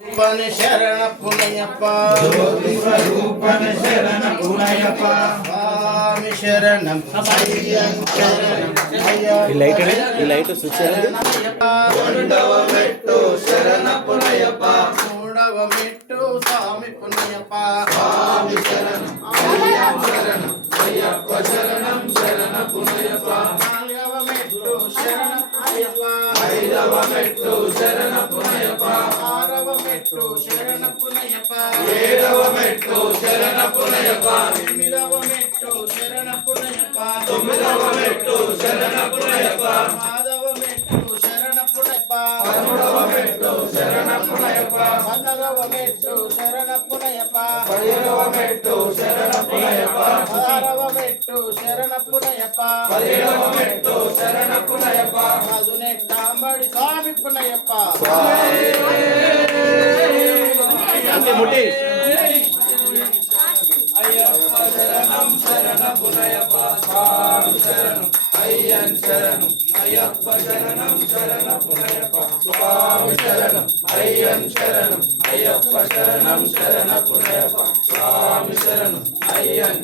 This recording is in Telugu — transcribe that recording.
రూపన శరణ పునయప్ప జ్యోతి స్వరూపన శరణ పునయప్ప స్వామి శరణం అయ్యన్ శరణం అయ్యప్ప ఈ లైట్ స్విచ్ రెండవ మెట్టు శరణ పునయప్ప మూడవ మెట్టు స్వామి పునయప్ప స్వామి శరణం అయ్యప్ప శరణం అయ్యప్ప శరణం శరణ పునయప్ప నాలుగవ మెట్టు శరణం అయ్యప్ప ఐదవ మెట్టు శరణ పునయప్ప ఆరవ మెట్టు శరణ పునయప్ప ఏడవ మెట్టు శరణ పునయప్ప ఎనిమిదవ మెట్టు శరణ పునయప్ప తొమ్మిదవ మెట్టు శరణ పునయప్ప పదవ మెట్టు శరణ పునయప్ప పదమూడవ మెట్టు శరణ పునయప్ప 12వ మెట్టు శరణ పునయప్ప 15వ మెట్టు శరణ పునయప్ప 16వ మెట్టు శరణ పునయప్ప 17వ మెట్టు శరణ పునయప్ప 18వ స్వామి పునయప్ప అంతే ముట్టి అయ్యప్ప శరణం శరణ పునయప్ప స్వామి శరణం అయ్యన్ శరణం అయ్యప్ప శరణం శరణ పునయప్ప స్వామి శరణం అయ్యన్ శరణం అయ్యప్ప శరణం శరణ పునయప్ప స్వామి శరణం అయ్యన్